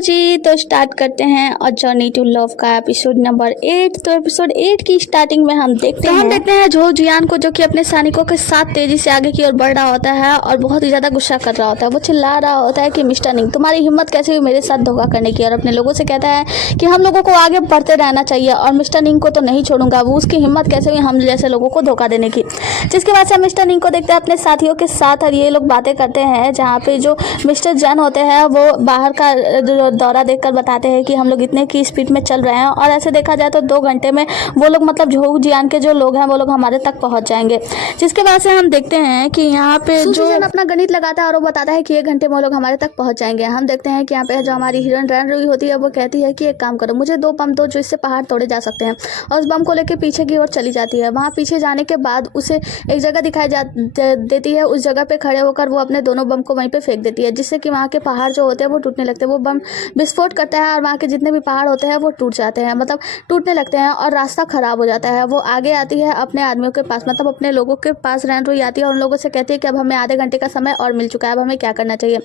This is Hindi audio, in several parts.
जी, तो स्टार्ट करते हैं और जर्नी टू लव का एपिसोड नंबर 8। तो एपिसोड 8 की स्टार्टिंग में हम देखते हैं झो जियान को, जो कि अपने सैनिकों के साथ तेजी से आगे की ओर बढ़ रहा होता है और बहुत ही ज़्यादा गुस्सा कर रहा होता है। वो चिल्ला रहा होता है कि मिस्टर निंग, तुम्हारी हिम्मत कैसे हुई मेरे साथ धोखा करने की। और अपने लोगों से कहता है कि हम लोगों को आगे बढ़ते रहना चाहिए और मिस्टर निंग को तो नहीं छोड़ूंगा। वो उसकी हिम्मत कैसे हुई हम जैसे लोगों को धोखा देने की। जिसके बाद से मिस्टर निंग को देखते हैं अपने साथियों के साथ और ये लोग बातें करते हैं, जहाँ पे जो मिस्टर जैन होते हैं वो बाहर का दौरा देखकर बताते हैं कि हम लोग इतने की स्पीड में चल रहे हैं और ऐसे देखा जाए तो 2 घंटे में वो लोग मतलब झो जियान के जो लोग हैं वो लोग हमारे तक पहुंच जाएंगे। जिसके बाद से हम देखते हैं कि यहाँ पे जो अपना गणित लगाता है और वो बताता है कि 1 घंटे में वो लोग हमारे तक पहुंच जाएंगे। हम देखते हैं कि यहाँ पे जो हमारी हीरोइन रैन रुई होती है वो कहती है कि एक काम करो, मुझे 2 बम दो जो इससे पहाड़ तोड़े जा सकते हैं। और उस बम को लेकर पीछे की ओर चली जाती है। वहाँ पीछे जाने के बाद उसे एक जगह दिखाई देती है। उस जगह पे खड़े होकर वो अपने दोनों बम को वहीं पे फेंक देती है, जिससे कि वहाँ के पहाड़ जो होते हैं वो टूटने लगते हैं। वो बम विस्फोट करता है और वहाँ के जितने भी पहाड़ होते हैं वो टूट जाते हैं, मतलब टूटने लगते हैं और रास्ता खराब हो जाता है। वो आगे आती है अपने आदमियों के पास, मतलब अपने लोगों के पास रैन रुई आती है और उन लोगों से कहती है कि अब हमें आधे घंटे का समय और मिल चुका है, अब हमें क्या करना चाहिए।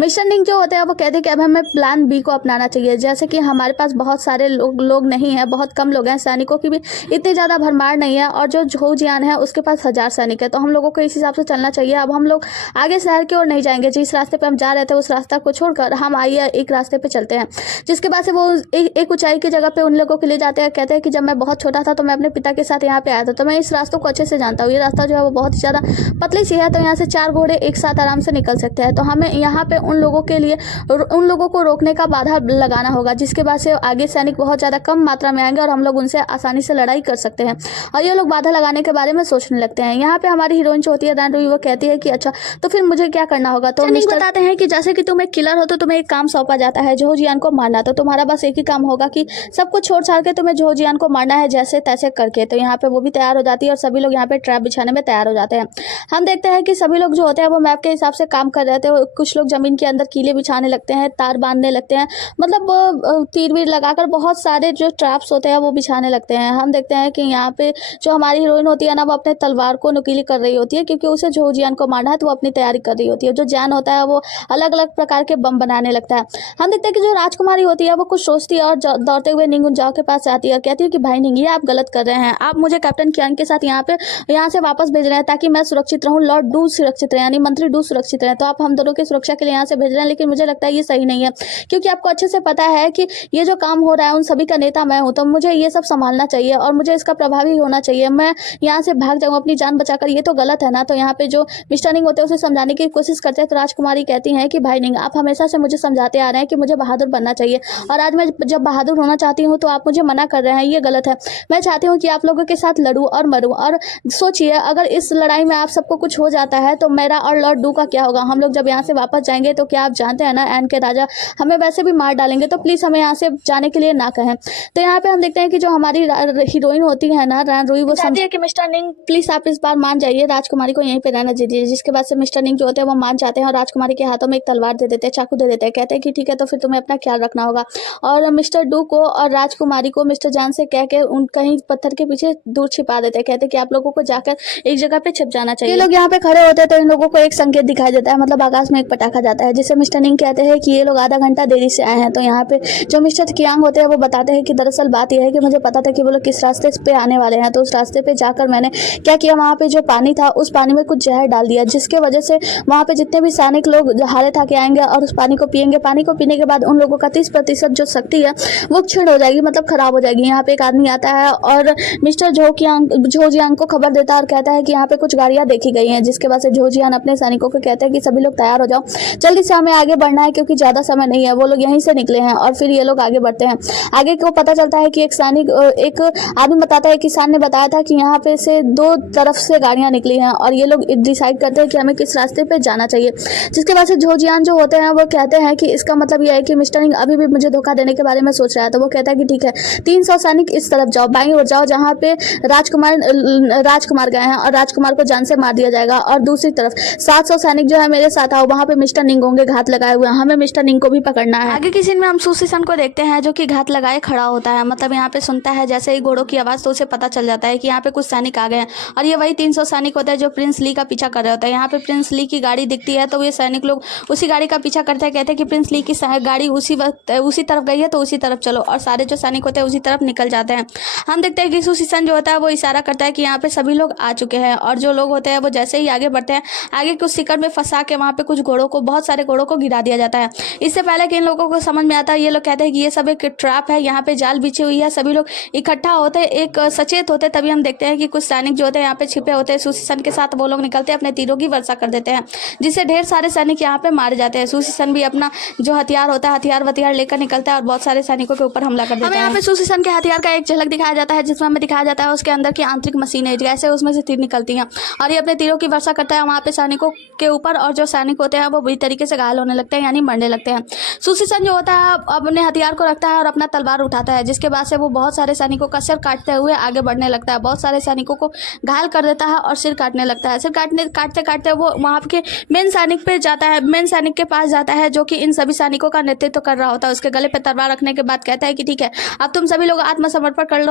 मिस्टर निंग जो होते हैं वो कहते हैं कि अब हमें प्लान बी को अपनाना चाहिए। जैसे कि हमारे पास बहुत सारे लोग नहीं हैं, बहुत कम लोग हैं, सैनिकों की भी इतनी ज़्यादा भरमार नहीं है और जो झो जियान है उसके पास 1000 सैनिक है। तो हम लोगों को इस हिसाब से चलना चाहिए। अब हम लोग आगे शहर की ओर नहीं जाएंगे, जिस रास्ते पे हम जा रहे थे उस रास्ता को छोड़कर हम आइए एक रास्ते पे चलते हैं। जिसके बाद से वो एक ऊंचाई की जगह पे उन लोगों के लिए जाते हैं। कहते हैं कि जब मैं बहुत छोटा था तो मैं अपने पिता के साथ यहाँ पे आया था, तो मैं इस रास्तों को अच्छे से जानता हूँ। ये रास्ता जो है वो बहुत ही ज़्यादा पतली सी है, तो यहाँ से 4 घोड़े एक साथ आराम से निकल सकते हैं। तो हमें यहाँ पे उन लोगों को रोकने का बाधा लगाना होगा, जिसके बाद से आगे सैनिक बहुत ज़्यादा कम मात्रा में आएंगे और हम लोग उनसे आसानी से लड़ाई कर सकते हैं। और ये लोग बाधा लगाने के बारे में सोचने लगते हैं। यहाँ पे हमारी हीरोइन जो होती है रैन रुई, वो कहती है कि अच्छा तो फिर मुझे क्या करना होगा। तो मिस्टर बताते हैं कि जैसे कि तुम एक किलर हो तो तुम्हें एक काम सौंपा जाता है झो जियान को मारना। तो तुम्हारा बस एक ही काम होगा कि सब कुछ छोड़ छाड़ के तुम्हें झो जियान को मारना है जैसे तैसे करके। तो यहाँ पे वो भी तैयार हो जाती है और सभी लोग यहाँ पे ट्रैप बिछाने में तैयार हो जाते हैं। हम देखते हैं कि सभी लोग जो होते हैं वो मैप के हिसाब से काम कर रहे थे। कुछ लोग जमीन के अंदर कीले बिछाने लगते हैं, तार बांधने लगते हैं, मतलब वो तीर वीर लगाकर बहुत सारे जो ट्रैप्स होते हैं वो बिछाने लगते हैं। हम देखते हैं कि यहाँ पे जो हमारी हीरोइन होती है ना, वो अपने तलवार को नुकीली कर रही होती है क्योंकि उसे झो जियान को मारना है, तो वो अपनी तैयारी कर रही होती है। जो जैन होता है वो अलग अलग प्रकार के बम बनाने लगता है। हम देखते हैं कि जो राजकुमारी होती है वो कुछ सोचती है और दौड़ते हुए निंग उनजाओ के पास आती है। कहती है कि भाई निंग, ये आप गलत कर रहे हैं, आप मुझे कैप्टन कियांग के साथ यहाँ से वापस भेज रहे हैं ताकि मैं सुरक्षित रहूं, लॉर्ड डू सुरक्षित रहे, यानी मंत्री डू सुरक्षित रहे। तो आप हम दोनों की सुरक्षा के लिए यहाँ से भेज रहे हैं, लेकिन मुझे लगता है ये सही नहीं है क्योंकि आपको अच्छे से पता है कि ये जो काम हो रहा है उन सभी का नेता मैं हूँ, तो मुझे ये सब संभालना चाहिए और मुझे इसका प्रभावी होना चाहिए। मैं यहाँ से भाग जाऊँ अपनी जान बचाकर, ये तो गलत है ना। तो यहाँ पे जो मिस्टर निंग होते हैं उसे समझाने की कोशिश करते हैं। तो राजकुमारी कहती हैं कि भाई निंग, आप हमेशा से मुझे समझाते आ रहे हैं कि मुझे बहादुर बनना चाहिए और आज मैं जब बहादुर होना चाहती हूँ तो आप मुझे मना कर रहे हैं, ये गलत है। मैं चाहती हूँ कि आप लोगों के साथ लड़ूं और मरूं। और सोचिए अगर इस लड़ाई में आप सबको कुछ हो जाता है तो मेरा और लॉर्ड डू का क्या होगा। हम लोग जब यहाँ से वापस जाएंगे तो क्या आप जानते हैं ना, एन के राजा हमें वैसे भी मार डालेंगे, तो प्लीज़ हमें यहाँ से जाने के लिए ना कहें। तो यहाँ पे हम देखते हैं कि जो हमारी हीरोइन होती है ना रैन रुई, वो समझती है कि मिस्टर निंग प्लीज़ आप इस बार मान जाइए, राजकुमारी को यहीं पे रहना दीजिए। जिसके बाद से मिस्टर निंग जो होते हैं वो मान जाते हैं और राजकुमारी के हाथों में एक तलवार दे देते हैं, चाकू दे देते हैं। कहते हैं कि ठीक है, तो फिर तुम्हें अपना ख्याल रखना होगा। और मिस्टर डू को और राजकुमारी को मिस्टर जान से कह के उन कहीं पत्थर के पीछे दूर छिपा देते हैं। कहते हैं कि आप लोगों को जाकर एक जगह पे छिप जाना चाहिए। ये लोग यहाँ पे खड़े होते हैं तो इन लोगों को एक संकेत दिखाई देता है, मतलब आकाश में एक पटाखा जाता है, जिससे मिस्टर निंग कहते हैं कि ये लोग आधा घंटा देरी से आए हैं। तो यहाँ पे जो मिस्टर कियांग होते हैं वो बताते हैं कि दरअसल बात यह है कि मुझे पता था कि वो लोग किस रास्ते पे आने वाले हैं, तो उस रास्ते पे जाकर मैंने क्या किया, वहाँ पे जो पानी था उस पानी में कुछ जहर डाल दिया, जिसके वजह से वहाँ पे जितने भी सैनिक लोग हारे थाके आएंगे और उस पानी को पियेंगे, पानी को पीने के बाद उन लोगों का 30% जो शक्ति है वो क्षीण हो जाएगी, मतलब खराब हो जाएगी। यहाँ पे एक आदमी आता है और मिस्टर झो जियांग को खबर देता है और कहता है कि यहाँ पे कुछ गाड़ियाँ देखी गई हैं। जिसके बाद से झो जियान अपने सैनिकों को कहते हैं कि सभी लोग तैयार हो जाओ, जल्दी से हमें आगे बढ़ना है क्योंकि ज़्यादा समय नहीं है। वो लोग यहीं से निकले हैं और फिर ये लोग आगे बढ़ते हैं। आगे को पता चलता है कि एक आदमी बताता है, किसान ने बताया था कि यहाँ पे से 2 तरफ से गाड़ियाँ निकली हैं और ये लोग डिसाइड करते हैं कि हमें किस रास्ते पे जाना चाहिए। जिसके बाद से झो जियान जो होते हैं वो कहते हैं कि इसका मतलब यह है कि मिस्टर निंग अभी भी मुझे धोखा देने के बारे में सोच रहा है। तो वो कहता है कि ठीक है, 300 सैनिक इस तरफ जाओ, बाईं ओर जाओ जहाँ पे राजकुमार गए हैं और राजकुमार को जान से मार दिया जाएगा, और दूसरी तरफ 700 सैनिक जो है मेरे साथ आओ, वहाँ पे मिस्टर निंग होंगे घात लगाए हुए, हमें मिस्टर निंग को भी पकड़ना है। आगे की सीन में हम सुशीसन को देखते हैं जो कि घात लगाए खड़ा होता है, मतलब यहाँ पे सुनता है जैसे ही घोड़ों की आवाज़ तो उसे पता चल जाता है कि यहाँ पे कुछ सैनिक आ गए हैं और ये वही 300 सैनिक होता है जो प्रिंस ली का पीछा कर रहे होता है। यहाँ पे प्रिंस ली की गाड़ी दिखती है तो ये सैनिक लोग उसी गाड़ी का पीछा करते हैं। कहते हैं कि प्रिंस ली की गाड़ी उसी वक्त उसी तरफ गई है तो उसी तरफ चलो, और सारे जो सैनिक होते हैं उसी तरफ निकल जाते हैं। हम देखते हैं कि सुशीसन जो होता है वो इशारा करता है कि यहाँ पे सभी लोग आ चुके हैं, और जो लोग होते हैं वो जैसे ही आगे बढ़ते हैं, आगे कुछ सिकड़ में फंसा के वहाँ पे कुछ घोड़ों को, बहुत सारे घोड़ों को गिरा दिया जाता है। इससे पहले कि इन लोगों को समझ में आता है, ये लोग कहते हैं कि ये सब एक ट्रैप है, यहाँ पे जाल बिछी हुई है। सभी लोग इकट्ठा होते हैं, एक सचेत होते हैं। तभी हम देखते हैं कि कुछ सैनिक जो होते हैं यहाँ पे छिपे होते हैं। सुशीसन के साथ वो लोग निकलते हैं, अपने तीरों की वर्षा कर देते हैं, जिससे ढेर सारे सैनिक यहाँ पे मारे जाते हैं। सुशीसन भी अपना जो हथियार होता है, हथियार लेकर निकलता है और बहुत सारे सैनिकों के ऊपर हमला कर देता है। यहाँ पे सुशीसन के हथियार का एक झलक दिखाया जाता है, जिसमें हमें दिखाया जाता है उसके अंदर की आंतरिक मशीनें, जैसे उसमें से तीर निकलती हैं और ये अपने तीरों की वर्षा करता है वहाँ पे सैनिकों के ऊपर, और जो सैनिक होते हैं वो बुरी तरीके से घायल होने लगते हैं, यानी मरने लगते हैं। सुशीसन जो होता है अपने हथियार को रखता है और अपना तलवार उठाता है, जिसके बाद से वो बहुत सारे सैनिकों का सिर काटते हुए आगे बढ़ने लगता है। बहुत सारे सैनिकों को घायल कर देता है और सिर काटने लगता है। सिर काटते काटते वो वहाँ के मेन सैनिक पे जाता है, मेन सैनिक के पास जाता है, जो कि इन सभी सैनिकों का नेतृत्व कर रहा होता है। उसके गले पे तलवार रखने के बाद कहता है कि ठीक है, अब तुम सभी लोग आत्मसमर्पण कर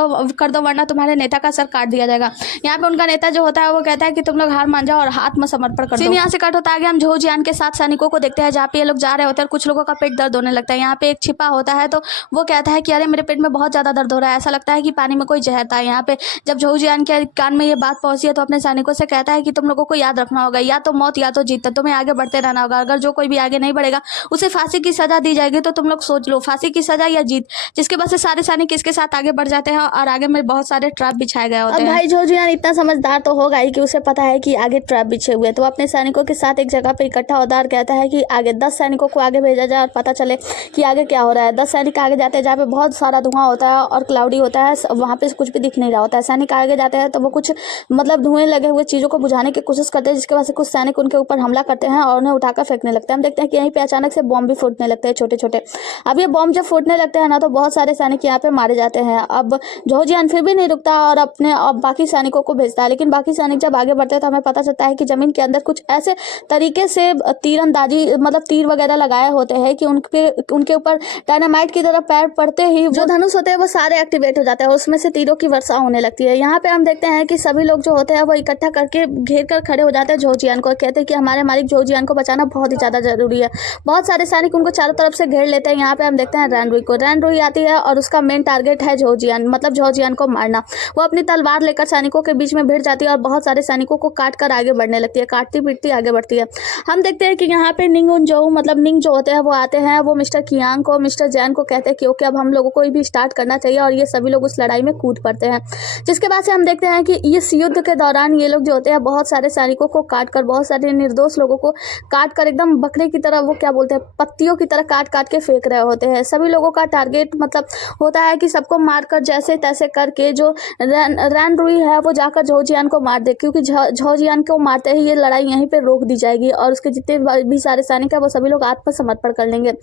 दो वरना तुम्हारे नेता का सर काट दिया जाएगा। यहाँ पे उनका नेता जो होता है वो कहता है कि तुम लोग हार मान जाओ और आत्मसमर्पण कर दो। यहाँ से कट होता है, आगे हम झो जियान के 7 सैनिकों को देखते हैं, जहाँ पे ये लोग जा रहे होते हैं। कुछ लोगों का पेट दर्द होने लगता है। यहाँ पे एक छिपा होता है तो वो कहता है कि अरे मेरे पेट में बहुत ज्यादा दर्द हो रहा है, ऐसा लगता है कि पानी में कोई जहर था। यहाँ पे जब झो जियान के कान में ये बात पहुंची है तो अपने सैनिकों से कहता है कि तुम लोगों को याद रखना होगा, या तो मौत या तो जीत, तुम्हें आगे बढ़ते रहना होगा। अगर जो कोई भी आगे नहीं बढ़ेगा उसे फांसी की सजा दी जाएगी, तो तुम लोग सोच लो फांसी की सजा या जीत। जिसके बाद से सारे सैनिक इसके साथ आगे बढ़ जाते हैं और आगे में बहुत सारे ट्रैप बिछाए गए होते हैं। भाई झो जियान इतना समझदार तो होगा ही कि उसे पता है कि आगे ट्रैप बिछे हुए, तो अपने सैनिकों के साथ एक जगह पे इकट्ठा होता है और कहता है कि आगे 10 सैनिकों को आगे भेजा जाए और पता चले कि आगे क्या हो रहा है। 10 सैनिक आगे जाते हैं जहाँ पे बहुत सारा धुआं होता है और क्लाउडी होता है, वहाँ पे कुछ भी दिख नहीं रहा होता है। सैनिक आगे जाते हैं तो वो कुछ मतलब धुएं लगे हुए चीज़ों को बुझाने की कोशिश करते हैं, जिसके वजह से कुछ सैनिक उनके ऊपर हमला करते हैं और उन्हें उठाकर फेंकने लगते हैं। हम देखते हैं कि यहीं पे अचानक से बॉम्ब भी फूटने लगते हैं, छोटे छोटे। अब ये बॉम्ब जब फूटने लगते हैं ना तो बहुत सारे सैनिक यहाँ पे मारे जाते हैं। अब झो जियान फिर भी नहीं रुकता और अपने बाकी सैनिकों को भेजता है, लेकिन बाकी सैनिक जब आगे बढ़ते हैं तो हमें पता चलता है कि जमीन के अंदर कुछ ऐसे तरीके से तीरंदाजी मतलब तीर वगैरह लगाए होते हैं कि उनके ऊपर डायनामाइट की तरह पैर पड़ते ही जो धनुष होते हैं वो सारे एक्टिवेट हो जाते हैं और उसमें से तीरों की वर्षा होने लगती है। यहाँ पे हम देखते हैं कि सभी लोग जो होते हैं वो इकट्ठा करके घेर कर खड़े हो जाते हैं झो जियान को, कहते हैं कि हमारे मालिक झो जियान को बचाना बहुत ही ज़्यादा जरूरी है। बहुत सारे सैनिक उनको चारों तरफ से घेर लेते हैं। यहाँ पे हम देखते हैं रैन रुई को। रैन रुई आती है और उसका मेन टारगेट है झो जियान, मतलब झो जियान को मारना। वो अपनी तलवार लेकर सैनिकों के बीच में भिड़ जाती है और बहुत सारे सैनिकों को काट कर आगे बढ़ने लगती है, काटती पीटती आगे बढ़ती है। हम देखते हैं कि यहाँ पे निंग उनजो मतलब निंग जो होते हैं वो आते हैं, वो मिस्टर कियांग को मिस्टर जैन को कहते हैं कि ओके अब हम लोगों को भी स्टार्ट करना चाहिए, और ये सभी लोग उस लड़ाई में कूद पड़ते हैं। जिसके बाद से हम देखते हैं कि इस युद्ध के दौरान ये लोग जो होते हैं बहुत सारे सैनिकों को काट कर, बहुत सारे निर्दोष लोगों को काट कर एकदम बकरे की तरह, वो क्या बोलते हैं, पत्तियों की तरह काट काट के फेंक रहे होते हैं। सभी लोगों का टारगेट मतलब होता है कि सबको मारकर जैसे तैसे करके जो रैन रुई है वो जाकर झो जियान को मार दे, क्योंकि झो जियान को मारते ही ये लड़ाई यहीं पे रोक दी जाएगी और उसके जितने भी सारे सैनिक है वो सभी लोग आत्मसमर्पण कर लेंगे।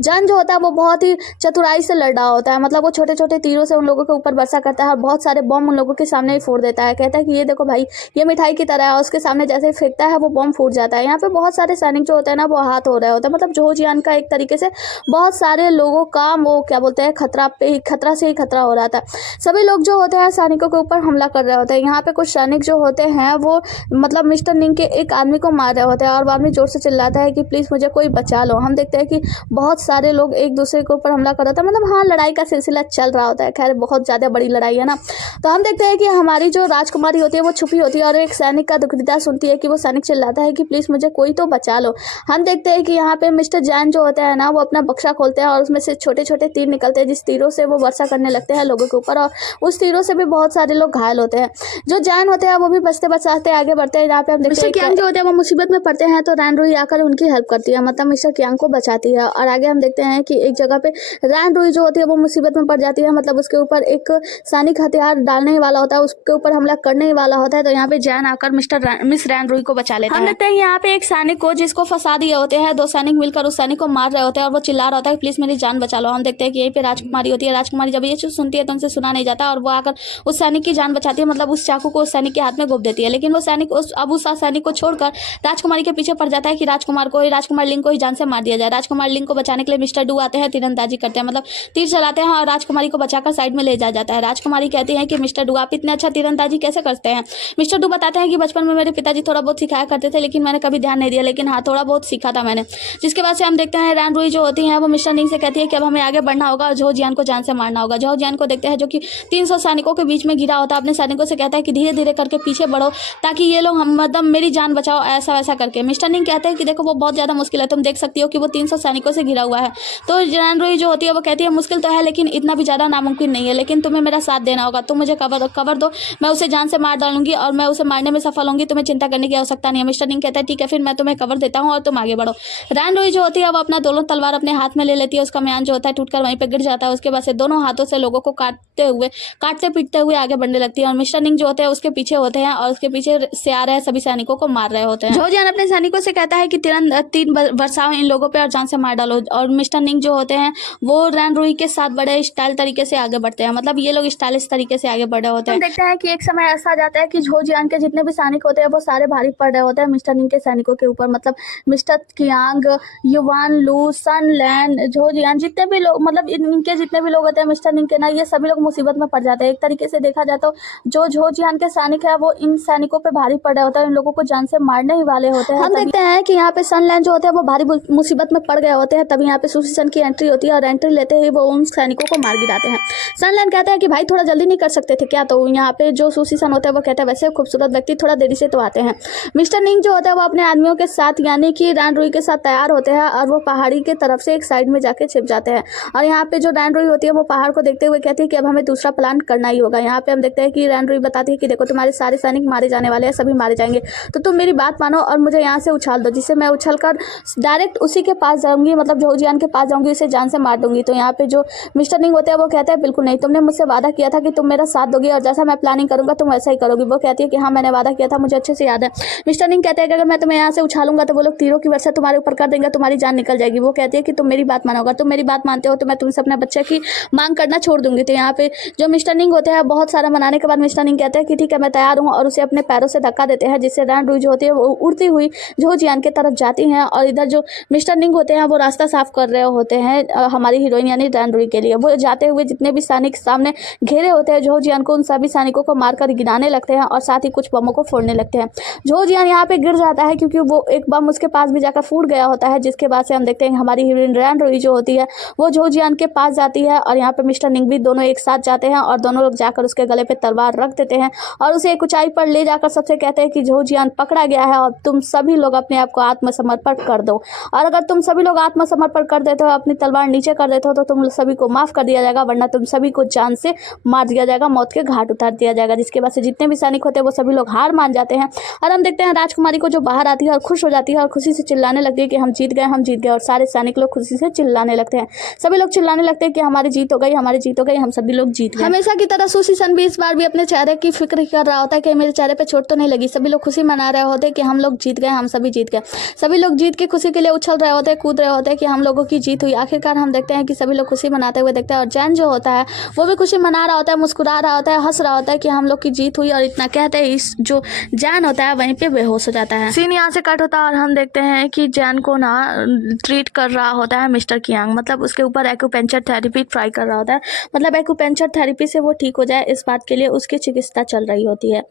जन जो होता है वो बहुत ही चतुराई से लड़ रहा होता है, मतलब वो छोटे छोटे तीरों से उन लोगों के ऊपर वर्षा करता है और बहुत सारे बम उन लोगों के सामने ही फोड़ देता है। कहता है कि ये देखो भाई ये मिठाई की तरह है, और उसके सामने जैसे ही फेंकता है वो बम फूट जाता है। यहाँ पे बहुत सारे सैनिक जो होते हैं ना वो हाथ हो रहे होते हैं, मतलब झो जियान का एक तरीके से बहुत सारे लोगों का वो क्या बोलते हैं खतरा से ही खतरा हो रहा था। सभी लोग जो होते हैं सैनिकों के ऊपर हमला कर रहे होते हैं। यहाँ पे कुछ सैनिक जो होते हैं वो मतलब मिस्टर निंग के एक आदमी को मार रहे होते हैं और वो आदमी जोर से चिल्लाता है कि प्लीज मुझे कोई बचा लो। हम देखते हैं कि बहुत सारे लोग एक दूसरे के ऊपर हमला कर रहे होते हैं, मतलब हाँ लड़ाई का सिलसिला चल रहा होता है। खैर बहुत ज्यादा बड़ी लड़ाई है ना। तो हम देखते हैं कि हमारी जो राजकुमारी होती है वो छुपी होती है और एक सैनिक का दुखदा सुनती है कि वो सैनिक चिल्लाता है कि प्लीज मुझे कोई तो बचा लो। हम देखते हैं कि यहाँ पे मिस्टर जैन जो होता है ना वो अपना बक्सा खोलते हैं और उसमें से छोटे छोटे तीर निकलते हैं, जिस तीरों से वो वर्षा करने लगते हैं लोगों के ऊपर, और उस तीरों से भी बहुत सारे लोग घायल होते हैं। जो जैन होते हैं वो भी बचते बचाते आगे बढ़ते हैं। यहाँ पे हम देखते हैं कियांग जो होते हैं वो मुसीबत में पड़ते हैं तो रैन रुई आकर उनकी हेल्प करती है, मतलब मिस्टर कियांग को बचाती है। और आगे हम देखते हैं कि एक जगह पे रैन रुई जो होती है वो मुसीबत में पड़ जाती है, मतलब उसके ऊपर एक सैनिक हथियार डालने वाला होता है, उसके ऊपर हमला करने ही वाला होता है। तो यहाँ पे जैन आकर मिस रैन रुई को बचा लेते हैं। हम देखते हैं यहाँ पे एक सैनिक को जिसको फंसा दिए होते हैं, 2 सैनिक मिलकर उस सैनिक को मार रहे होते हैं और वो चिल्ला रहा होता है प्लीज मेरी जान बचा लो। हम देखते हैं कि यहीं पे राजकुमारी होती है। राजकुमारी जब ये चीज सुनती है तो उनसे सुना नहीं जाता और वो आकर उस सैनिक की जान बचाती है, मतलब उस चाकू को उस सैनिक के हाथ में घोप देती है। लेकिन वो सैनिक उस सैनिक को छोड़कर राजकुमारी के पीछे पड़ जाता है कि राजकुमार लिंग को ही जान से मार दिया जाए। राजकुमार लिंग को बचाने के लिए मिस्टर डू आते हैं, तीरंदाजी करते हैं, मतलब तीर चलाते हैं और राजकुमारी को बचाकर साइड में ले जाया जाता है। राजकुमारी कहती है कि मिस्टर डू आप इतने अच्छा तीरंदाजी कैसे करते हैं। मिस्टर डू बताते हैं कि बचपन में मेरे पिताजी थोड़ा बहुत सिखाया करते थे लेकिन मैंने कभी ध्यान नहीं दिया, लेकिन हाँ थोड़ा बहुत सीखा था मैंने। जिसके बाद से हम देखते हैं रैन रुई जो होती है वो मिस्टर निंग से कहती है कि अब हमें आगे बढ़ना होगा और झो जियान को जान से मारना होगा। झो जियान को देखते हैं जो कि 300 सैनिकों के बीच में घिरा होता है, अपने सैनिकों से कहता है कि धीरे धीरे करके पीछे बढ़ो ताकि ये लोग हम मतलब मेरी जान बचाओ, ऐसा वैसा करके। मिस्टर निंग कहते हैं कि देखो वो बहुत ज़्यादा मुश्किल है, तुम देख सकती हो कि वो 300 सैनिकों से घिरा हुआ है। तो रैन रुई जो होती है वो कहती है मुश्किल तो है लेकिन इतना भी ज़्यादा नामुमकिन नहीं है, लेकिन तुम्हें मेरा साथ देना होगा, तुम मुझे कवर दो, मैं उसे जान से मार डालूंगी और मैं उसे मारने में सफल होंगी, तुम्हें चिंता करने की आवश्यकता नहीं है। मिस्टर निंग कहता है ठीक है फिर मैं तुम्हें कवर देता हूँ और तुम आगे बढ़ो। रैन रुई जो होती है वो अपना दोनों तलवार अपने हाथ में ले लेती है, उसका म्यान जो होता है टूटकर वहीं पे गिर जाता है। उसके बाद से दोनों हाथों से लोगों को काटते पीटते हुए आगे बढ़ने लगती है और मिस्टर निंग जो होते हैं उसके पीछे होते हैं और उसके पीछे से आ रहे सभी सैनिकों को मार रहे होते हैं। झो जियान अपने सैनिकों से कहता है कि तीन बरसाओ इन लोगों पे और जान से मार डालो, और मिस्टर निंग जो होते हैं वो रैन रुई के साथ बड़े स्टाइल तरीके से आगे बढ़ते हैं, मतलब ये लोग स्टाइलिश तरीके से आगे बढ़ रहे होते हैं। हम देखते हैं कि एक समय ऐसा आ जाता है कि झो जियान के जितने भी सैनिक होते हैं वो सारे भारी पड़ रहे होते हैं मिस्टर निंग के सैनिकों के ऊपर, मतलब मिस्टर कियांग, युवान लू, सन लैन, झो जियान जितने भी लोग मतलब इनके जितने भी लोग होते हैं मिस्टर निंग के ना, ये सभी लोग मुसीबत में पड़ जाते हैं। एक तरीके से देखा जाए तो जो झो जियान के सैनिक है वो इन सैनिकों पे भारी पड़ रहे होते हैं, इन लोगों को जान से मारने ही वाले होते हैं। हम देखते हैं कि यहाँ पे सन लैन जो होते हैं वो भारी मुसीबत में पड़ गए होते हैं, तभी यहाँ पे सुशीसन की एंट्री होती है और एंट्री लेते ही वो उन सैनिकों को मार गिराते हैं। सन लैन कहते हैं कि भाई थोड़ा जल्दी नहीं कर सकते थे क्या, तो यहाँ पे जो सुशीसन होता है वो कहता है वैसे खूबसूरत व्यक्ति थोड़ा देरी से तो आते हैं। मिस्टर निंग जो होता है वो अपने आदमियों के साथ यानी कि रैन रुई के साथ तैयार होते हैं और वो पहाड़ी के तरफ से एक साइड में जाके छिप जाते हैं, और यहाँ पे जो रैन रुई होती है वो पहाड़ को देखते हुए कहती है कि अब हमें दूसरा प्लान करना ही होगा। यहाँ पे हम देखते हैं कि रैन रुई बताती है कि देखो तुम्हारे सारे सैनिक मारे जाने वाले हैं, सभी मारे जाएंगे, तो तुम मेरी बात मानो और मुझे यहाँ से उछाल दो, जिससे मैं उछल कर डायरेक्ट उसी के पास जाऊंगी, मतलब झो जियान के पास जाऊंगी, उसे जान से मार दूंगी। तो यहाँ पे जो मिस्टर निंग होते हैं वो कहते हैं बिल्कुल नहीं, तुमने मुझसे वादा किया था कि तुम मेरा साथ दोगी और जैसा मैं प्लानिंग करूंगा तुम वैसा ही करोगी। वो कहती है कि हाँ मैंने वादा किया था, मुझे अच्छे से याद है। मिस्टर निंग कहते हैं कि अगर मैं तुम्हें यहाँ से उछालूंगा तो वो लोग तीरों की वर्षा तुम्हारे ऊपर कर देंगे, तुम्हारी जान निकल जाएगी। वो कहती है कि तुम मेरी बात मानोगा, तुम मेरी बात मानते हो तो मैं तुमसे अपने बच्चे की मांग करना छोड़ दूंगी। तो यहाँ पे जो मिस्टर निंग होते हैं बहुत सारा मनाने के बाद मिस्टर निंग कहते हैं कि ठीक है मैं तैयार हूँ, और उसे अपने पैरों से धक्का देते हैं, जिससे रैन रुई जो होती है वो उड़ती हुई झो जियान की तरफ जाती हैं, और इधर जो मिस्टर निंग होते हैं वो रास्ता साफ कर रहे होते हैं हमारी हीरोइन यानी रैन रुई के लिए। वो जाते हुए जितने भी सैनिक सामने घेरे होते हैं झो जियान को, उन सभी सैनिकों को मारकर गिराने लगते हैं और साथ ही कुछ बमों को फोड़ने लगते हैं। झो जियान यहाँ पे गिर जाता है क्योंकि वो एक बम उसके पास भी जाकर फूट गया होता है, जिसके बाद से हम देखते हैं हमारी हीरोइन रैन रुई जो होती है वो झो जियान के पास जाती है, और यहाँ पे मिस्टर निंग भी दोनों एक साथ जाते हैं और दोनों लोग जाकर उसके गले पे तलवार रख देते हैं और उसे एक ऊंचाई पर ले जाकर सबसे कहते हैं कि झो जियान पकड़ा गया है और तुम सभी लोग अपने आप को आत्मसमर्पण कर दो, और अगर तुम सभी लोग आत्मसमर्पण कर देते हो, अपनी तलवार नीचे कर देते हो, तो तुम सभी को माफ कर दिया जाएगा, वरना तुम सभी को जान से मार दिया जाएगा, मौत के घाट उतार दिया जाएगा। जिसके बाद से जितने भी सैनिक होते हैं वो सभी लोग हार मान जाते हैं, और हम देखते हैं राजकुमारी को जो बाहर आती है और खुश हो जाती है और खुशी से चिल्लाने लगती है कि हम जीत गए, हम जीत गए, और सारे सैनिक लोग खुशी से चिल्लाने लगते हैं। सभी लोग चिल्लाने लगते हैं कि हमारी जीत हो गई, हमारी जीत हो गई, हम सभी लोग जीत गए। हमेशा की तरह सुशीसन भी इस बार भी अपने चेहरे की फिक्र कर रहा होता है कि मेरे चेहरे पे चोट तो नहीं लगी। सभी लोग खुशी मना रहे होते हैं कि हम लोग जीत गए, हम सभी जीत गए। सभी लोग जीत की खुशी के लिए उछल रहे होते हैं, कूद रहे होते हैं कि हम लोगों की जीत हुई। आखिरकार हम देखते हैं कि सभी लोग खुशी मनाते हुए देखते हैं, और जैन जो होता है वो भी खुशी मना रहा होता है, मुस्कुरा रहा होता है, हंस रहा होता है कि हम लोग की जीत हुई। और इतना कहते हैं इस जो जैन होता है वहीं पे बेहोश हो जाता है। सीन यहाँ से कट होता है और हम देखते हैं कि जैन को ना ट्रीट कर रहा होता है मिस्टर कियांग, मतलब उसके ऊपर एक्यूपेंचर थेरेपी ट्राई कर रहा होता है, मतलब एक्यूपेंचर थेरेपी से वो ठीक हो जाए इस बात के लिए उसकी चिकित्सा चल रही होती है।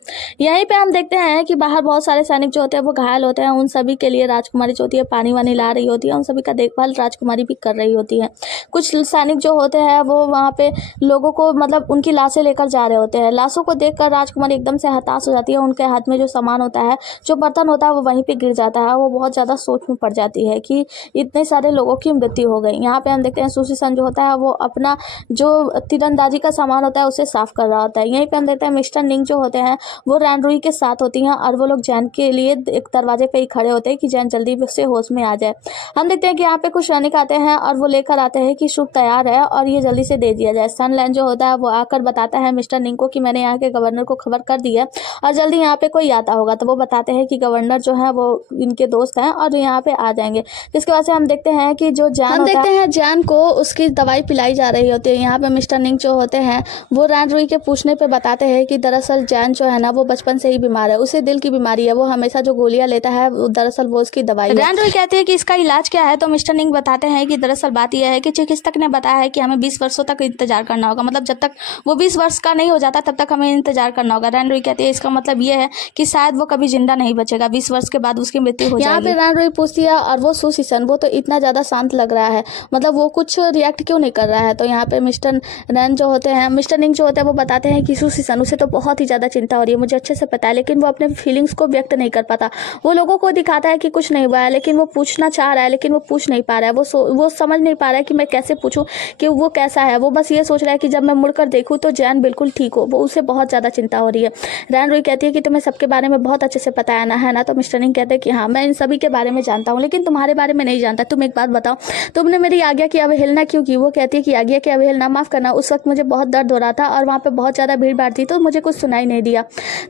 यहीं पे हम देखते हैं कि बाहर बहुत सारे सैनिक जो होते हैं वो घायल होते हैं, उन सभी के लिए राजकुमारी जो होती है पानी वानी ला रही होती है, उन सभी का देखभाल राजकुमारी भी कर रही होती है। कुछ सैनिक जो होते हैं वो वहाँ पे लोगों को मतलब उनकी लाशें लेकर जा रहे होते हैं। लाशों को देखकर राजकुमारी एकदम से हताश हो जाती है, उनके हाथ में जो सामान होता है, जो बर्तन होता है वो वहीं पे गिर जाता है। वो बहुत ज़्यादा सोच में पड़ जाती है कि इतने सारे लोगों की मृत्यु हो गई। यहाँ पे हम देखते हैं सुशीसन जो होता है वो अपना जो तीरंदाजी का सामान होता है उसे साफ कर रहा होता है। यहीं पे हम देखते हैं मिस्टर निंग जो होते हैं वो रैन रुई के साथ होती हैं, और वो लोग जैन के लिए एक दरवाजे पे ही खड़े होते हैं कि जैन जल्दी से होश में आ जाए। हम देखते हैं कि यहाँ पे कुछ सैनिक आते हैं और वो लेकर आते हैं कि सूप तैयार है और ये जल्दी से दे दिया जाए। सन लैन जो होता है वो आकर बताता है मिस्टर निंग को कि मैंने यहाँ के गवर्नर को खबर कर दी है और जल्दी यहाँ पे कोई आता होगा। तो वो बताते हैं कि गवर्नर जो है वो इनके दोस्त हैं और यहाँ पे आ जाएंगे। जिसके बाद से हम देखते हैं कि जो जैन देखते हैं जैन को उसकी दवाई पिलाई जा रही होती है। यहाँ पे मिस्टर निंग जो होते हैं वो रैन रुई के पूछने पे बताते हैं कि दरअसल जैन जो है ना वो बचपन से ही बीमार है, उसे दिल की बीमारी है, वो हमेशा जो गोलियां लेता है दरअसल वो उसकी दवाई है। रैन रुई कहती है कि इसका इलाज क्या है, तो मिस्टर निंग बताते हैं कि दरअसल बात यह है कि चिकित्सक ने बताया है कि हमें 20 वर्षों तक इंतजार करना होगा, मतलब जब तक वो 20 वर्ष का नहीं हो जाता तब तक हमें इंतजार करना होगा। रैन रुई कहती है इसका मतलब ये है कि शायद वो कभी जिंदा नहीं बचेगा, 20 वर्ष के बाद उसकी मृत्यु हो जाएगी। यहाँ पे रैन रुई पूछती है और वो सुशीसन वो तो इतने इतना ज़्यादा शांत लग रहा है, मतलब वो कुछ रिएक्ट क्यों नहीं कर रहा है। तो यहाँ पे मिस्टर रैन जो होते हैं, मिस्टर निंग जो होते हैं, वो बताते हैं कि सुसीसन उसे तो बहुत ही ज़्यादा चिंता हो रही है, मुझे अच्छे से पता है, लेकिन वो अपने फीलिंग्स को व्यक्त नहीं कर पाता। वो लोगों को दिखाता है कि कुछ नहीं हुआ है, लेकिन वो पूछना चाह रहा है, लेकिन वो पूछ नहीं पा रहा है। वो समझ नहीं पा रहा है कि मैं कैसे पूछूं कि वो कैसा है। वो बस ये सोच रहा है कि जब मैं मुड़कर देखूं तो जैन बिल्कुल ठीक हो। वो उसे बहुत ज़्यादा चिंता हो रही है। रैन रुई कहती है कि तुम्हें सबके बारे में बहुत अच्छे से पता है ना। तो मिस्टर निंग कहते हैं कि हाँ, मैं इन सभी के बारे में जानता हूँ, लेकिन तुम्हारे बारे में नहीं जानता। तुम एक बात बताओ, तुमने मेरी आज्ञा की अवहेलना क्यों की। वो कहती है कि आज्ञा की अवहेलना, माफ़ करना, उस वक्त मुझे बहुत दर्द हो रहा था और वहाँ पे बहुत ज़्यादा भीड़ भाड़ थी, तो मुझे कुछ सुनाई नहीं दिया।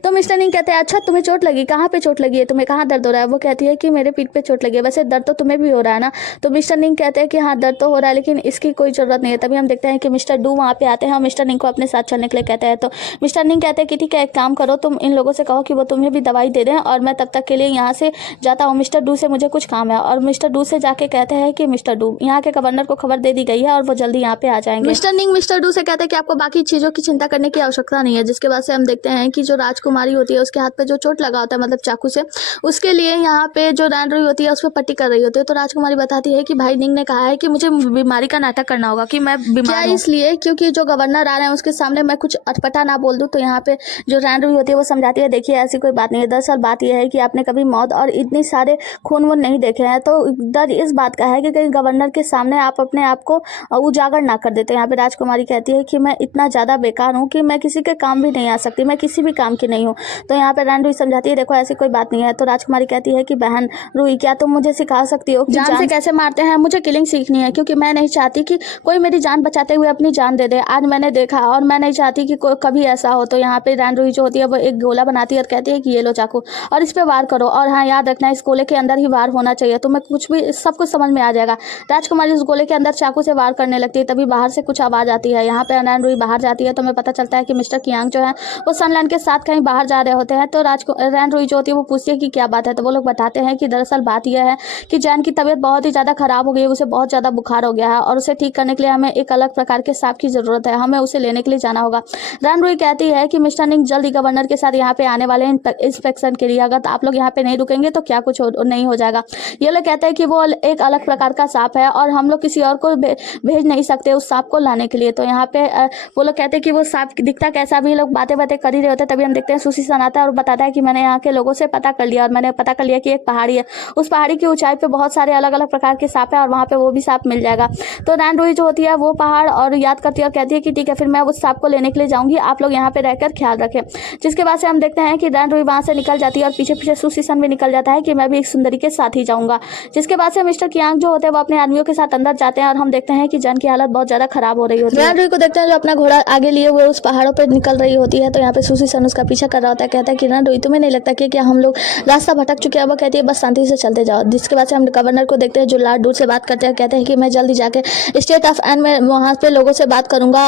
तो मिस्टर निंग कहते हैं अच्छा, तुम्हें चोट लगी, कहाँ पे चोट लगी है, तुम्हें कहाँ दर्द हो रहा है। वो कहती है कि मेरे पीठ पे चोट लगी है। वैसे दर्द तो तुम्हें भी हो रहा है ना। तो मिस्टर निंग कहते हैं कि हाँ, दर्द तो हो रहा है, लेकिन इसकी कोई ज़रूरत नहीं है। तभी हम देखते हैं कि मिस्टर डू वहाँ पे आते हैं और मिस्टर निंग को अपने साथ चलने के लिए कहते हैं। तो मिस्टर निंग कहते हैं कि ठीक है, एक काम करो, तुम इन लोगों से कहो कि वो तुम्हें भी दवाई दे दें और मैं तब तक के लिए यहाँ से जाता हूँ। मिस्टर डू से मुझे कुछ काम है। और मिस्टर डू से जाके कहते हैं कि मिस्टर डू, यहाँ के गवर्नर को खबर दे दी गई है और वो जल्दी यहाँ पे आ जाएंगे। मिस्टर निंग मिस्टर डू से कहते हैं कि आपको बाकी चीज़ों की चिंता करने की आवश्यकता नहीं है। जिसके बाद से हम देखते हैं कि जो राजकुमारी होती है उसके हाथ पे जो चोट लगा होता है, मतलब चाकू से, उसके लिए यहाँ पे जो रैन रुई होती है उस पर पट्टी कर रही होती है। तो राजकुमारी बताती है कि भाई निंग ने कहा है कि मुझे बीमारी का नाटक करना होगा कि मैं बीमार हूं, इसलिए क्योंकि जो गवर्नर आ रहे हैं उसके सामने मैं कुछ अटपटा ना बोल दूं। तो यहाँ पे जो रैन रुई होती है वो समझाती है, देखिए ऐसी कोई बात नहीं है, दरअसल बात यह है कि आपने कभी मौत और इतनी सारे खून वून नहीं देखे हैं। तो डर इस बात का है कि कहीं गवर्नर के सामने आप अपने आप को उजागर ना कर देते। यहाँ पे राजकुमारी कहती है कि मैं इतना ज़्यादा बेकार हूँ कि मैं किसी के काम भी नहीं आ सकती, मैं किसी भी काम की नहीं हूँ। तो यहाँ पे रैन रुई समझाती है, देखो ऐसी कोई बात नहीं है। तो राजकुमारी कहती है कि बहन रुई, क्या तुम मुझे सिखा सकती हो कि जान से कैसे मारते हैं। मुझे किलिंग सीखनी है, क्योंकि मैं नहीं चाहती कि कोई मेरी जान बचाते हुए अपनी जान दे दे। आज मैंने देखा और मैं नहीं चाहती कि कभी ऐसा हो। तो यहाँ पे रैन रुई जो होती है वो एक गोला बनाती है और कहती है कि ये लो चाकू और इस पे वार करो। और हाँ, याद रखना इस गोले के अंदर ही वार होना चाहिए, तुम्हें कुछ भी सब कुछ समझ में आ जाएगा। राजकुमारी उस गोले के अंदर चाकू से वार करने लगती है, तभी बाहर से कुछ आवाज़ आती है। यहाँ पे रैन रुई बाहर जाती है तो हमें पता चलता है कि मिस्टर कियांग जो है वो सनलैंड के साथ कहीं बाहर जा रहे होते हैं। तो रैन रुई जो होती है वो पूछती है कि क्या बात है। तो वो लोग बताते हैं कि दरअसल बात यह है कि जैन की तबीयत बहुत ही ज़्यादा खराब हो गई है, उसे बहुत ज़्यादा बुखार हो गया है और उसे ठीक करने के लिए हमें एक अलग प्रकार के सांप की ज़रूरत है, हमें उसे लेने के लिए जाना होगा। रैन रुई कहती है कि मिस्टर निंग जल्दी गवर्नर के साथ यहाँ पे आने वाले हैं इंस्पेक्शन के लिए, अगर आप लोग यहाँ पे नहीं रुकेंगे तो क्या कुछ नहीं हो जाएगा। ये लोग कहते हैं कि वो एक अलग प्रकार का सांप है और हम लोग किसी और को भेज नहीं सकते उस सांप को लाने के लिए। तो यहाँ पे वो लोग कहते हैं कि वो सांप दिखता कैसा भी, लोग बातें कर ही रहे होते हैं। तभी हम देखते हैं सुसीसन आता है और बताता है कि मैंने यहाँ के लोगों से पता कर लिया और मैंने पता कर लिया कि एक पहाड़ी है, उस पहाड़ी की ऊंचाई पे बहुत सारे अलग अलग प्रकार के सांप है और वहाँ पे वो भी सांप मिल जाएगा। तो रैन रुई जो होती है वो पहाड़ और याद करती है और कहती है कि ठीक है, फिर मैं उस सांप को लेने के लिए जाऊंगी, आप लोग यहाँ पे रहकर ख्याल रखें। जिसके बाद से हम देखते हैं कि रैन रुई वहाँ से निकल जाती है और पीछे पीछे सुसीसन भी निकल जाता है कि मैं भी एक सुंदरी के साथ ही जाऊंगा। जिसके बाद से मिस्टर कियांग जो होते हैं वो अपने आदमियों के साथ अंदर जाते हैं और हम देखते हैं कि जैन की हालत बहुत ज्यादा खराब हो रही होती है। रैन रुई को देखते हैं जो अपना घोड़ा आगे लिए हुए उस पहाड़ों पर निकल रही होती है। तो यहाँ पे सुसीसन उसका पीछा कर रहा होता है, कहता है कि रैन रुई तुम्हें नहीं लगता कि क्या हम लोग रास्ता भटक चुके हैं। वो कहती है बस शांति से चलते जाओ। जिसके बाद से हम गवर्नर को देखते हैं जो लॉर्ड डू से बात करते हैं, कहते हैं कि मैं जल्दी जाके स्टेट ऑफ एन में वहाँ पे लोगों से बात करूंगा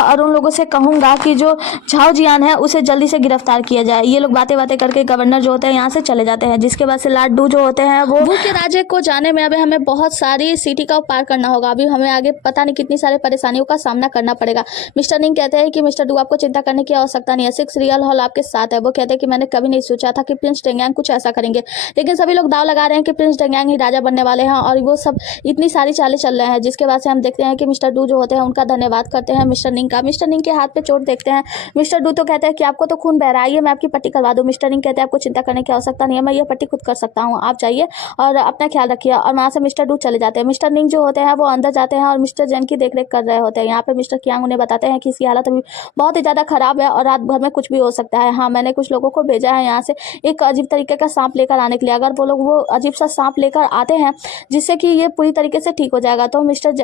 और उन लोगों से कहूंगा कि जो झाओ जियान है उसे जल्दी से गिरफ्तार किया जाए। ये लोग बातें करके गवर्नर जो होते हैं यहाँ से चले जाते हैं। जिसके बाद से लॉर्ड डू जो होते हैं वो के राज्य को जाने में अभी हमें बहुत सारी सिटी का पार करना होगा, अभी हमें आगे पता नहीं कितनी सारी परेशानियों का सामना करना पड़ेगा। मिस्टर निंग कहते हैं कि मिस्टर डू आपको चिंता करने की आवश्यकता नहीं है, 6 रियल हॉल आपके साथ है। वो कहते हैं कि मैंने कभी नहीं सोचा था कि प्रिंस डेंगयांग कुछ ऐसा करेंगे, लेकिन सभी लोग दाव लगा रहे हैं कि प्रिंस डेंगयांग ही राजा बनने वाले हैं और वो सब इतनी सारी चालें चल रहे हैं। जिसके बाद से हम देखते हैं कि मिस्टर डू जो होते हैं उनका धन्यवाद करते हैं मिस्टर निंग का। मिस्टर निंग के हाथ पे चोट देखते हैं। मिस्टर डू तो कहते हैं कि आपको तो खून बह रहा है, मैं आपकी पट्टी करवा दूं। मिस्टर निंग कहते हैं आपको चिंता करने की आवश्यकता नहीं है, मैं ये पट्टी खुद कर सकता हूँ, आप जाइए और अपना ख्याल रखिए। और वहाँ से मिस्टर डू चले जाते हैं। मिस्टर निंग जो होते हैं वो अंदर जाते हैं और मिस्टर जैन की देखरेख कर रहे होते हैं। यहाँ पे मिस्टर कियांग उन्हें बताते हैं कि इसकी हालत अभी बहुत ही ज़्यादा खराब है और रात भर में कुछ भी हो सकता है। हाँ, मैंने कुछ लोगों को भेजा है यहाँ से एक अजीब तरीके का सांप लेकर आने के लिए, अगर वो लोग वो अजीब सा सांप लेकर आते हैं जिससे कि ये पूरी तरीके से ठीक हो जाएगा। तो मिस्टर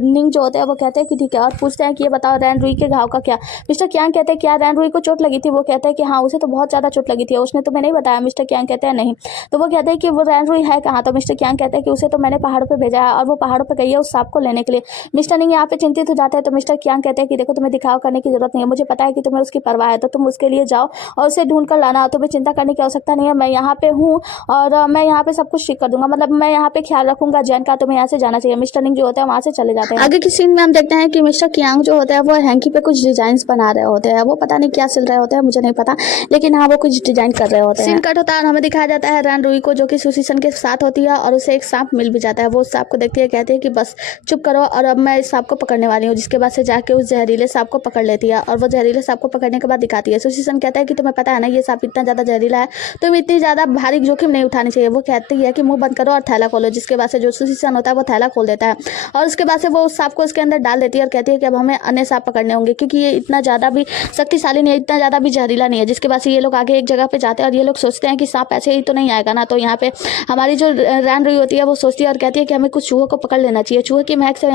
निंग जो होते हैं वो कहते हैं कि ठीक है और पूछते हैं कि ये बताओ रैन रुई के घाव का क्या। मिस्टर कियांग कहते हैं क्या रैन रुई को चोट लगी थी। वो कहते हैं कि हाँ, उसे तो बहुत ज़्यादा चोट लगी थी, उसने तुम्हें नहीं बताया। मिस्टर कियांग कहते हैं नहीं। तो वो कहते हैं कि वो रैन रुई है कहाँ। तो मिस्टर कियांग कहते हैं कि उसे तो मैंने पहाड़ों पर भेजा है और वो पहाड़ों पर गई है उस सांप को लेने के लिए। मिस्टर निंग यहाँ पे चिंतित हो जाते हैं। तो मिस्टर कियांग कहते हैं कि देखो, तुम्हें दिखावा करने की जरूरत नहीं है, मुझे पता है कि तुम्हें उसकी परवाह है, तो तुम उसके लिए जाओ और उसे ढूंढ कर लाना, तुम्हें चिंता करने की आवश्यकता नहीं है, मैं यहाँ पे हूँ और मैं यहाँ पे सब कुछ ठीक कर दूंगा, मतलब मैं यहाँ पे ख्याल रखूंगा जैन का, तुम्हें यहाँ से जाना चाहिए। मिस्टर निंग जो होता है वहाँ से चले जाते हैं। आगे की सीन में हम देखते हैं कि मिस्टर कियांग जो होता है वो हैंकी पे कुछ डिजाइन बना रहे होते हैं, वो पता नहीं क्या सिल रहे होते हैं, मुझे नहीं पता, लेकिन हाँ वो कुछ डिजाइन कर रहे होते हैं। सीन कट होता है और हमें दिखाया जाता है रैन रुई को जो कि सुसीसन के साथ होती है और उसे एक सांप मिल भी जाता है। वो उस सांप को देखती है, कहती है कि बस चुप करो और अब मैं इस सांप को पकड़ने वाली हूँ। जिसके बाद से जाके उस जहरीले सांप को पकड़ लेती है और वो जहरीले सांप को पकड़ने के बाद दिखाती है। सुशीसन कहता है कि तुम्हें पता है ना ये सांप इतना ज़्यादा जहरीला है, तुम्हें इतनी ज़्यादा भारी जोखिम नहीं उठानी चाहिए। वो कहती है कि मुंह बंद करो और थैला खोलो। जिसके बाद से जो सुशीसन होता है वो थैला खोल देता है और उसके बाद से वो उस सांप को उसके अंदर डाल देती है और कहती है कि अब हमें अन्य सांप पकड़ने होंगे, क्योंकि ये इतना ज़्यादा भी शक्तिशाली नहीं है, इतना ज़्यादा भी जहरीला नहीं है। जिसके बाद से ये लोग आगे एक जगह पे जाते हैं और ये लोग सोचते हैं कि सांप ऐसे ही तो नहीं आएगा ना। तो यहाँ पे हमारी जो रैन रुई होती है वो सोचती है और कहती है कि हमें कुछ चूहों को पकड़ लेना चाहिए, चूहे की महक से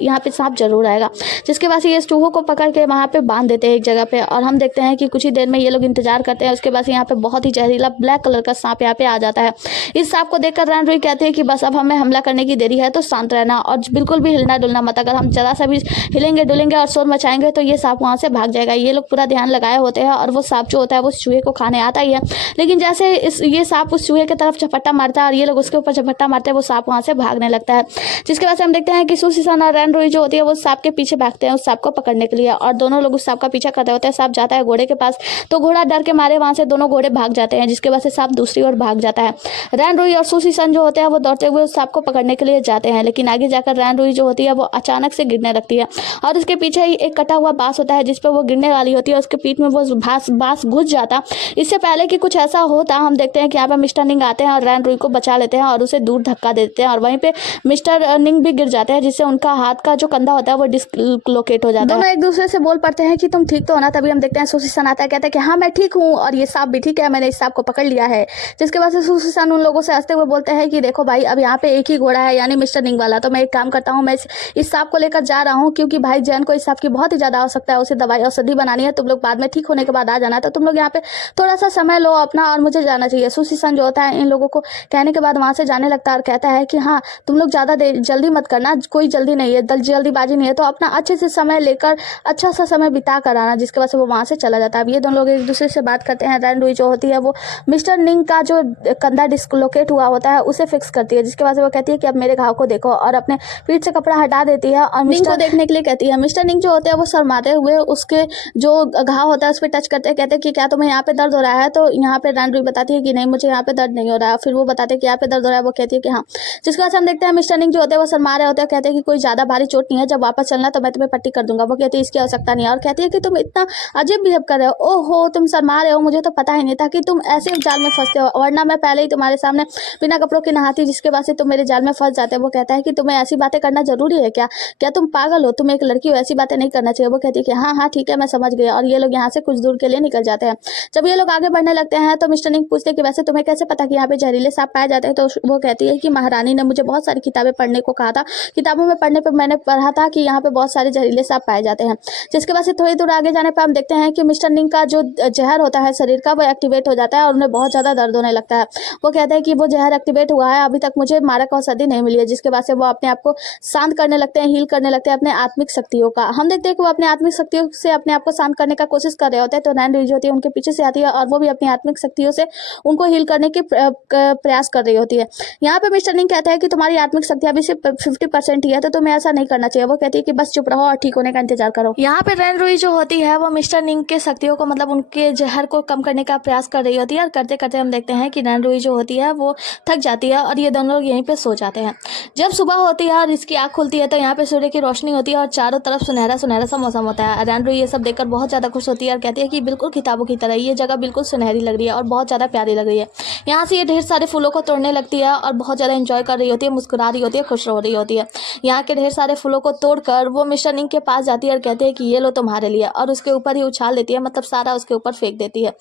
यहाँ पे सांप जरूर आएगा। जिसके बाद ये चूहों को पकड़ के वहाँ पे बांध देते हैं एक जगह पे और हम देखते हैं कि कुछ ही देर में ये लोग इंतजार करते हैं। उसके बाद यहाँ पे बहुत ही जहरीला ब्लैक कलर का सांप यहाँ पे आ जाता है। इस सांप को देखकर रैन रुई कहती है कि बस अब हमें हमला करने की देरी है, तो शांत रहना और बिल्कुल भी हिलना डुलना मत। अगर हम जरा सा भी हिलेंगे डुलेंगे और शोर मचाएंगे तो ये सांप वहाँ से भाग जाएगा। ये लोग पूरा ध्यान लगाए होते हैं और वो सांप जो होता है वो चूहे को खाने आता ही है, लेकिन जैसे ये सांप उस चूहे की तरफ झपट्टा मारता है और ये लोग उसके ऊपर झपट्टा मारते हैं, वो सांप वहाँ से भागने लगता है। जिसके बाद से हम देखते हैं कि सुशीसन और रैन रुई जो होती है वो सांप के पीछे भागते हैं उस सांप को पकड़ने के लिए और दोनों लोग उस सांप का पीछा करते होते हैं। सांप जाता है घोड़े के पास तो घोड़ा डर के मारे वहाँ से दोनों घोड़े भाग जाते हैं। जिसके बाद से सांप दूसरी ओर भाग जाता है। रैन रुई और सुशीसन जो होते हैं वो दौड़ते हुए उस सांप को पकड़ने के लिए जाते हैं, लेकिन आगे जाकर रैन रुई जो होती है वो अचानक से गिरने लगती है और उसके पीछे ही एक कटा हुआ बांस होता है जिसपे वो गिरने वाली होती है। उसके पीठ में वो बांस घुस जाता। इससे पहले कि कुछ ऐसा होता हम देखते हैं कि यहाँ पर मिस्टर निंग आते हैं और रैन रुई को बचा लेते हैं और उसे दूर धक्का देते हैं और वहीं पे मिस्टर निंग भी गिर जाते हैं, जिससे उनका हाथ का जो कंधा होता है वो डिस्लोकेट हो जाता है। दोनों एक दूसरे से बोल पड़ते हैं कि तुम ठीक तो हो ना। तभी हम देखते हैं सुशीसन आता है, कहता है कि हाँ मैं ठीक हूँ और ये सांप भी ठीक है, मैंने इस सांप को पकड़ लिया है। जिसके बाद से सुशीसन उन लोगों से हंसते हुए बोलते हैं कि देखो भाई अब यहाँ पे एक ही घोड़ा है यानी मिस्टर निंग वाला, तो मैं एक काम करता हूँ, मैं इस सांप को लेकर जा रहा हूँ क्योंकि भाई जैन को इस सांप की बहुत ही ज़्यादा आवश्यकता है, उसे दवाई औषधि बनानी है। तुम लोग बाद में ठीक होने के बाद आ जाना, तो तुम लोग यहाँ पे थोड़ा सा समय लो अपना और मुझे जाना चाहिए। सुशीसन जो होता है इन लोगों को कहने के बाद वहाँ से जाने लगता है और कहता है कि हाँ तुम लोग ज़्यादा जल्दी मत करना, कोई जल्दी नहीं है, जल्दीबाजी नहीं है, तो अपना अच्छे से समय लेकर अच्छा सा समय बिता कर आना। जिसके बाद से वो वहाँ से चला जाता है। अब ये दोनों लोग एक दूसरे से बात करते हैं। रैन रुई जो होती है वो मिस्टर निंग का जो कंधा डिस्लोकेट हुआ होता है उसे फिक्स करती है। जिसके बाद से वो कहती है कि अब मेरे घाव को देखो और अपने पीठ से कपड़ा हटा देती है और निंग को देखने के लिए कहती है। मिस्टर निंग जो होते हैं वो शर्माते हुए उसके जो घाव होता है उस पर टच करते हैं, कहते हैं कि क्या तुम्हें यहाँ पे दर्द हो रहा है। तो यहाँ पे रैन रुई बताती है कि नहीं मुझे यहाँ पे दर्द नहीं हो रहा है। फिर वो बताते हैं कि यहाँ पे दर्द हो रहा है, वो कहती है कि हाँ। जिसके बाद से हम देखते हैं मिस्टर निंग जो होते हैं वो शर्मा रहे होते हैं, कहते हैं कि कोई ज़्यादा भारी चोट नहीं है, जब वापस चलना तो मैं तुम्हें पट्टी कर दूंगा। वो कहती है इसकी आवश्यकता नहीं है और कहती है कि तुम इतना अजीब बिहेव कर रहे हो, ओहो तुम शर्मा रहे हो, मुझे तो पता ही नहीं था कि तुम ऐसे जाल में फंसते हो, वरना मैं पहले ही तुम्हारे सामने बिना कपड़ों के नहाती। जिसके बाद से तुम मेरे जाल में फंस जाते हो। वो कहता है कि तुम्हें ऐसी बातें करना जरूरी है क्या, क्या तुम पागल हो, तुम एक लड़की हो, ऐसी बातें नहीं करना चाहिए। वो कहती है कि हाँ हाँ ठीक है मैं समझ गई और ये लोग यहाँ से कुछ दूर के लिए निकल जाते हैं। जब ये लोग आगे बढ़ने लगते हैं तो मिस्टर निंग पूछते हैं कि वैसे तुम्हें कैसे पता कि यहाँ पे जहरीले सांप पाए जाते हैं। तो वो कहती है कि महारानी ने मुझे बहुत सारी किताबें पढ़ने को कहा था, किताबों में पढ़ने पर मैंने पढ़ा था कि यहाँ पे बहुत सारे जहरीले सांप पाए जाते हैं। जिसके बाद से थोड़ी दूर आगे जाने पर हम देखते हैं कि मिस्टर निंग का जो जहर होता है शरीर का वो एक्टिवेट हो जाता है और उन्हें बहुत ज़्यादा दर्द होने लगता है। वो कहते हैं कि वो जहर एक्टिवेट हुआ है, अभी तक मुझे मारक औषधि नहीं मिली है। जिसके बाद से वो अपने आप को शांत करने लगते हैं, हील करने लगते हैं अपने आत्मिक शक्तियों का। हम देखते हैं कि वो अपने आत्मिक शक्तियों से अपने आप को शांत करने का कोशिश कर रहे होते हैं। तो रैन रुई जो होती है उनके पीछे से आती है और वो भी अपनी आत्मिक शक्तियों से उनको हील करने की प्रयास कर रही होती है। यहाँ पे मिस्टर निंग कहता है कि तुम्हारी आत्मिक शक्ति अभी सिर्फ 50% ही है, तो तुम्हें ऐसा नहीं करना चाहिए। वो कहती है कि बस चुप रहो और ठीक होने का इंतजार करो। यहाँ पे रैन रुई जो होती है वो मिस्टर निंग के शक्तियों को मतलब उनके जहर को कम करने का प्रयास कर रही होती है और करते करते हम देखते हैं कि रैन रुई जो होती है वो थक जाती है और ये दोनों लोग यहीं पे सो जाते हैं। जब सुबह होती है और इसकी आँख खुलती है तो यहाँ पे सूर्य की रोशनी होती है और चारों तरफ सुनहरा सुनहरा सा मौसम होता है। रैन रुई ये सब देखकर बहुत ज़्यादा खुश होती है और कहती है कि बिल्कुल किताबों की तरह ये जगह बिल्कुल सुनहरी लग रही है और बहुत ज़्यादा प्यारी लग रही है। यहाँ से ये ढेर सारे फूलों को तोड़ने लगती है और बहुत ज़्यादा एंजॉय कर रही होती है, मुस्कुरा रही होती है, खुश हो रही होती है। यहाँ के ढेर सारे फूलों को तोड़कर वो मिस्टर निंग के पास जाती है और कहती है कि ये लो तुम्हारे लिए, और उसके ऊपर ही उछाल देती है, मतलब सारा उसके ऊपर फेंक देती है।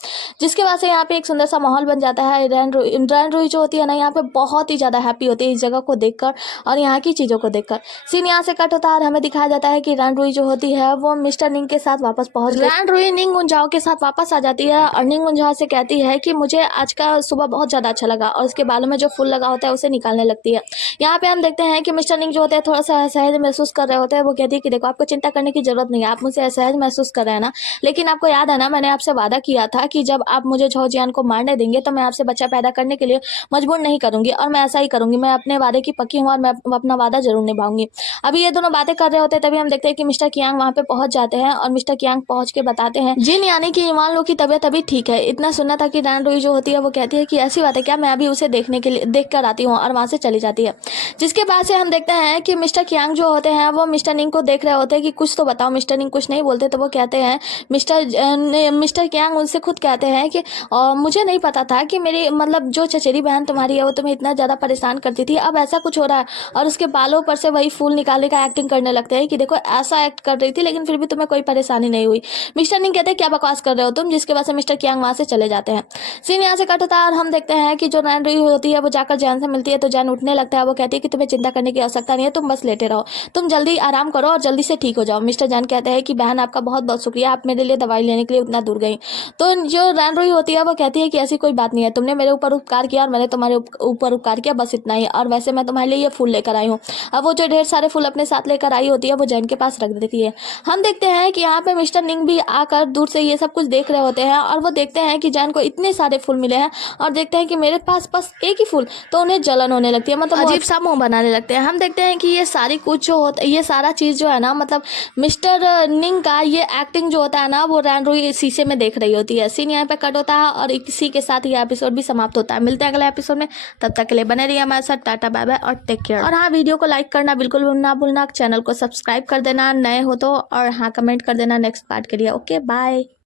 जिसके बाद से यहाँ पे एक सुंदर सा माहौल बन जाता है। रैन रुई जो होती है ना यहाँ पे बहुत ही ज़्यादा हैप्पी होती है इस जगह को देखकर और यहाँ की चीज़ों को देखकर। सीन यहाँ से कट होता है और हमें दिखाया जाता है कि रैन रुई जो होती है वो मिस्टर निंग के साथ वापस पहुँच गई। रैन रुई निंग गुंजाओ के साथ वापस आ जाती है और निंग गुंजाओ से कहती है कि मुझे आज का सुबह बहुत ज़्यादा अच्छा लगा, और उसके बालों में जो फूल लगा होता है उसे निकालने लगती है। यहाँ पे हम देखते हैं कि मिस्टर निंग जो होते हैं थोड़ा सा असहज महसूस कर रहे होते हैं। वो कहती है कि देखो आपको चिंता करने की जरूरत नहीं है, आप मुझसे असहज महसूस कर रहे हैं ना, लेकिन आपको याद है ना मैंने आपसे वादा किया था कि जब आप मुझे झो जियान को मारने देंगे तो मैं आपसे बच्चा पैदा करने के लिए मजबूर नहीं करूंगी, और मैं ऐसा ही करूंगी। मैं अपने वादे की पक्की हूँ और मैं अपना वादा जरूर निभाऊंगी। अभी ये दोनों बातें कर रहे होते हैं तभी हम देखते हैं कि मिस्टर कियांग वहाँ पे पहुंच जाते हैं और मिस्टर कियांग पहुंच के बताते हैं जिन यानी कि ईमान लो की तबीयत अभी ठीक है। इतना सुनना था कि रैन रुई जो होती है वो कहती है कि ऐसी बात है क्या, मैं अभी उसे देखने के देख कर आती हूँ और वहाँ से चली जाती है। जिसके बाद से हम देखते हैं कि मिस्टर कियांग जो होते हैं वो मिस्टर निंग को देख रहे होते हैं कि कुछ तो बताओ। मिस्टर निंग कुछ नहीं बोलते तो वो कहते हैं मिस्टर कियांग उनसे खुद कहते हैं कि मुझे नहीं पता था कि मेरी मतलब जो चचेरी बहन तुम्हारी है वो तुम्हें इतना ज़्यादा परेशान करती थी, अब ऐसा कुछ हो रहा है। और उसके बालों पर से वही फूल निकालने का एक्टिंग करने लगते हैं कि देखो ऐसा एक्ट कर रही थी लेकिन फिर भी तुम्हें कोई परेशानी नहीं हुई। मिस्टर निंग कहते हैं क्या बकवास कर रहे हो तुम, जिसके वजह से मिस्टर कियांग वहाँ से चले जाते हैं। सीन यहाँ से कट होता है और हम देखते हैं कि जो रैन रुई होती है वो जाकर जैन से मिलती है तो जैन उठने लगता है। वो कहती है कि तुम्हें चिंता करने की आवश्यकता नहीं है, तुम बस लेटे रहो, तुम जल्दी आराम करो और जल्दी से ठीक हो जाओ। मिस्टर जैन कहते हैं कि बहन आपका बहुत बहुत शुक्रिया, आप मेरे लिए दवाई लेने के लिए उतना दूर गई। तो जो रैन रुई होती है वो कहती है कि ऐसी कोई बात नहीं है, तुमने मेरे ऊपर उपकार किया और मैंने तुम्हारे ऊपर उपकार किया, बस इतना ही। और वैसे मैं तुम्हारे लिए ये फूल लेकर आई हूँ। अब वो जो ढेर सारे फूल अपने साथ लेकर आई होती है वो जैन के पास रख देती है। हम देखते हैं कि यहाँ पे मिस्टर निंग भी आकर दूर से ये सब कुछ देख रहे होते हैं और वो देखते हैं कि जैन को इतने सारे फूल मिले हैं और देखते हैं कि मेरे पास बस एक ही फूल, तो उन्हें जलन होने लगती है, मतलब अजीब सा मुंह बनाने लगते हैं। हम देखते हैं कि ये सारी कुछ जो होता है, ये सारा चीज़ जो है ना, मतलब मिस्टर निंग का ये एक्टिंग जो होता है ना वो रैन रुई शीशे में देख रही होती है। सीन यहाँ पे कट होता है और इसी के साथ ये एपिसोड भी समाप्त होता है। मिलते हैं अगले एपिसोड में, तब तक के लिए बने रहिए हमारे साथ। टाटा बाय बाय और टेक केयर। और हाँ, वीडियो को लाइक करना बिल्कुल ना भूलना, चैनल को सब्सक्राइब कर देना नए हो तो, और हाँ कमेंट कर देना नेक्स्ट पार्ट के लिए। Okay bye.